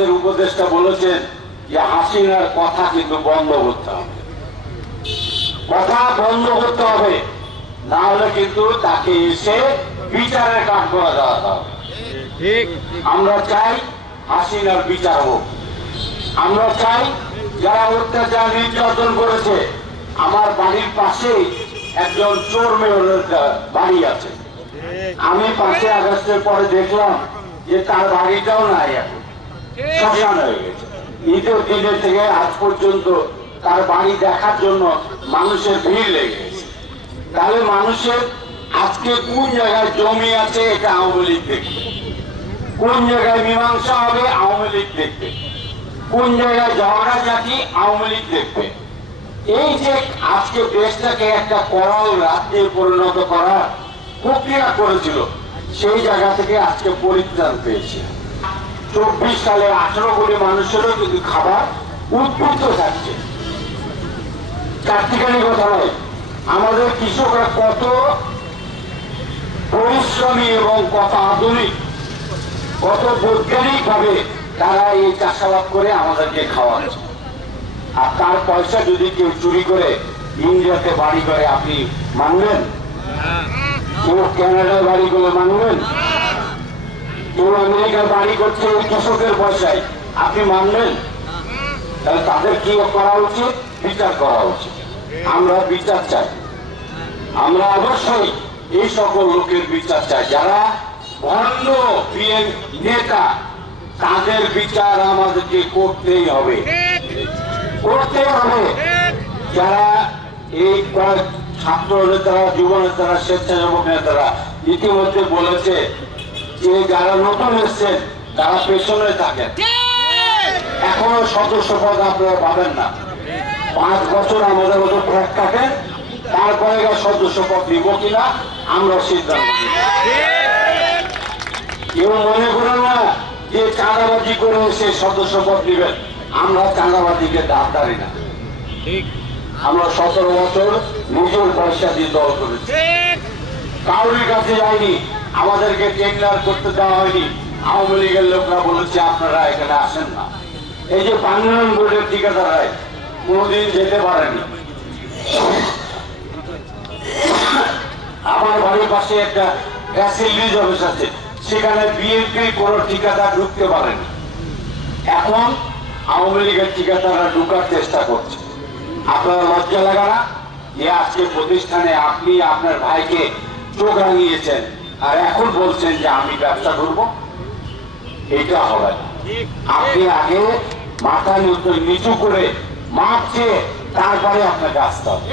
আমাদের উপদেষ্টা বলেছেন যে হাসিনার কথা কিন্তু বন্ধ করতে হবে, কথা বন্ধ করতে হবে, না হলে কিন্তু তাকে এসে বিচারের কাজ করা দেওয়া হবে। আমরা চাই হাসিনার বিচার হোক। আমরা চাই যারা অত্যাচার নির্যাতন করেছে, আমার বাড়ির পাশেই একজন চোর মেয়রের বাড়ি আছে, আমি 5 আগস্টের পরে দেখলাম যে তার বাড়িটাও নাই, এখন শ্মশান হয়ে গেছে। ঈদের দিনের থেকে আজ পর্যন্ত তার বাড়ি দেখার জন্য মানুষের ভিড় লেগে গেছে। তাহলে মানুষের আজকে কোন জায়গায় জমি আছে এটা আওয়ামী লীগ দেখবে, কোন জায়গায় মীমাংসা হবে আওয়ামী লীগ দেখবে, কোন জায়গায় ঝগড়া জাতি আওয়ামী লীগ দেখবে। এই যে আজকে দেশটাকে একটা করল রাজ্যে পরিণত করার প্রক্রিয়া করেছিল, সেই জায়গা থেকে আজকে পরিত্রাণ পেয়েছে। 24 সালে 18 কোটি মানুষেরও কিন্তু খাবার উদ্বুদ্ধ থাকছে। চারটিখানি কথা নয়, আমাদের কৃষকরা কত পরিশ্রমী এবং কত আধুনিক, কত বৈজ্ঞানিক ভাবে তারা এই চাষাবাদ করে আমাদেরকে খাওয়াচ্ছে। আর তার পয়সা যদি কেউ চুরি করে ইন্ডিয়াতে বাড়ি করে, আপনি মানবেন? কেউ কানাডায় বাড়ি করে মানবেন? কেউ আমেরিকার বাড়ি করছে এই কৃষকের পয়সায়, আপনি মানবেন? তাহলে তাদের কি করা উচিত? বিচার করা উচিত। আমরা বিচার চাই, আমরা অবশ্যই এই সকল লোকের বিচার চাই যারা ভণ্ড নেতা, তাদের বিচার আমাদেরকে করতেই হবে, করতে হবে। যারা এই ছাত্র নেতারা, যুব নেতারা, স্বেচ্ছাসেবক নেতারা ইতিমধ্যে বলেছে যে যারা নতুন এসছেন তারা পেছনে থাকেন, এখনো সদস্য পদ আপনারা পাবেন না। 5 বছর আমাদের মতো ট্র্যাক কাটেন, তারপরে সদস্য পদ দিব কিনা আমরা সিদ্ধান্ত নিব। কেউ মনে করেন না যে চাঁদাবাজি করে সে সদস্য পদ দিবেন, আমরা চাঁদাবাজিকে দাঁড় দাঁড়ি না। আমরা 17 বছর নিজের পয়সা দিয়ে দল করেছি, কারোর কাছে যায়নি, আমাদেরকে টেন্ডার করতে দেওয়া হয়নি। আওয়ামী লীগের লোকরা বলেছে আপনারা এখানে আসেন না। এই যে বাংলাদেশ বোর্ডের ঠিকাদারাই কোনদিন যেতে পারেনি। আমার বাড়ির পাশে একটা গ্যাস লিজ অফিস আছে, সেখানে বিএনপি কোন ঠিকাদার ঢুকতে পারেনি। এখন আওয়ামী লীগের ঠিকাদাররা ঢুকার চেষ্টা করছে। আপনারা লজ্জা লাগা না যে আজকে প্রতিষ্ঠানে আপনি আপনার ভাইকে চোখ রাঙিয়েছেন আর এখন বলছেন যে আমি ব্যবসা করবো? এটা হবে না। আপনি আগে মাথা নিচু করে মাপ চেয়ে তারপরে আপনাকে আসতে হবে।